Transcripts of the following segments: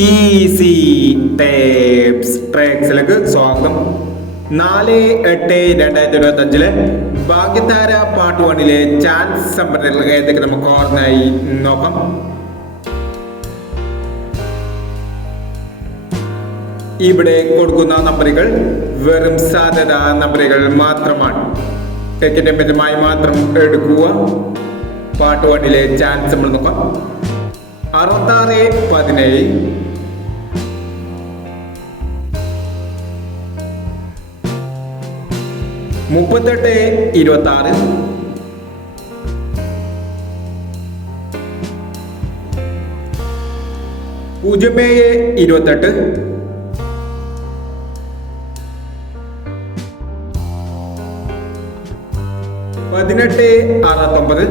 Easy tapes ട്രാക്സിലേക്ക് സ്വാഗതം. നാല് എട്ട് രണ്ടായിരത്തി ഇരുപത്തി അഞ്ചിലെ ഭാഗ്യതാര പാർട്ട് വണ്ണിലെ ചാൻസ് സംഭരണങ്ങൾ ഏതൊക്കെ നമുക്ക് ഓർമ്മയായി? നോക്കാം. ഇവിടെ കൊടുക്കുന്ന നമ്പറുകൾ വെറും സാധ്യത നമ്പറുകൾ മാത്രമാണ്. ടിക്കറ്റ് മിതമായി മാത്രം എടുക്കുക. പാർട്ട് വണ്ണിലെ ചാൻസ് നമ്മൾ നോക്കാം. അറുപത്താറ് പതിനേഴ് മുപ്പത്തെട്ട് ഇരുപത്തി ആറ് പൂജ്യം ഏഴ് ഇരുപത്തെട്ട്. പതിനെട്ട് അറുപത്തൊമ്പത്.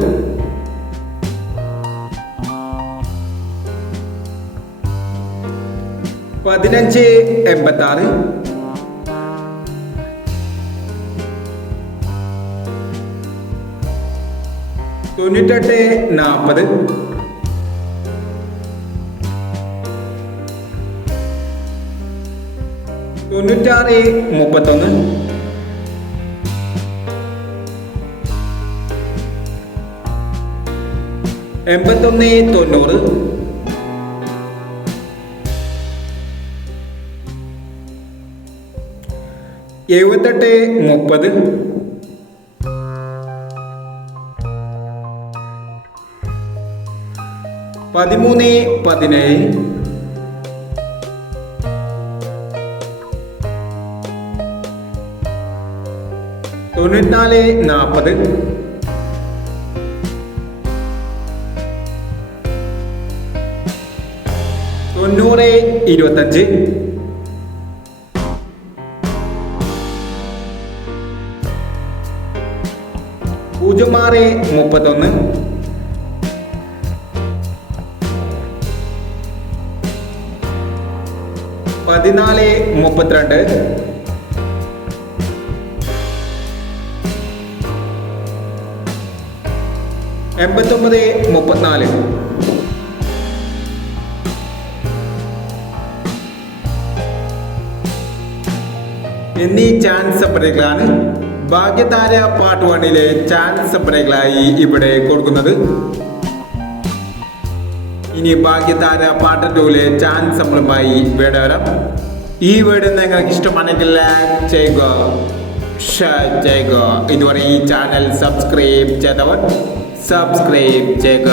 പതിനഞ്ച് എൺപത്തി ആറ് തൊണ്ണൂറ്റെട്ട് നാൽപ്പത് തൊണ്ണൂറ്റാറ് മുപ്പത്തൊന്ന്. എൺപത്തൊന്ന് തൊണ്ണൂറ്. എഴുപത്തെട്ട് മുപ്പത്. പതിമൂന്ന് പതിനേഴ്. തൊണ്ണൂറ്റിനാല് നാൽപ്പത് തൊണ്ണൂറ് ഇരുപത്തഞ്ച്. പൂജ്യം ആറ് മുപ്പത്തൊന്ന്. പതിനാല് മുപ്പത്തിരണ്ട്. എൺപത്തൊമ്പത് മുപ്പത്തിനാല്. എന്നീ ചാൻസ് സെപ്പറേറ്റുകളാണ് ഭാഗ്യതാര പാർട്ട് വണ്ണിലെ ചാൻസ് സെപ്പറേറ്റുകളായി ഇവിടെ കൊടുക്കുന്നത്. ഇനി ഭാഗ്യതാര പാർട്ട് ടൂലെ ചാൻസ് നമ്മളുമായി വേട വരാം ഈ വീട് നിങ്ങൾക്ക് ഇഷ്ടമാണെങ്കിൽ ലൈക്ക് ചെയ്യുക ഷെയർ ചെയ്യുക. ഇതുവരെ ഈ ചാനൽ സബ്സ്ക്രൈബ് ചെയ്തവർ സബ്സ്ക്രൈബ് ചെയ്യുക.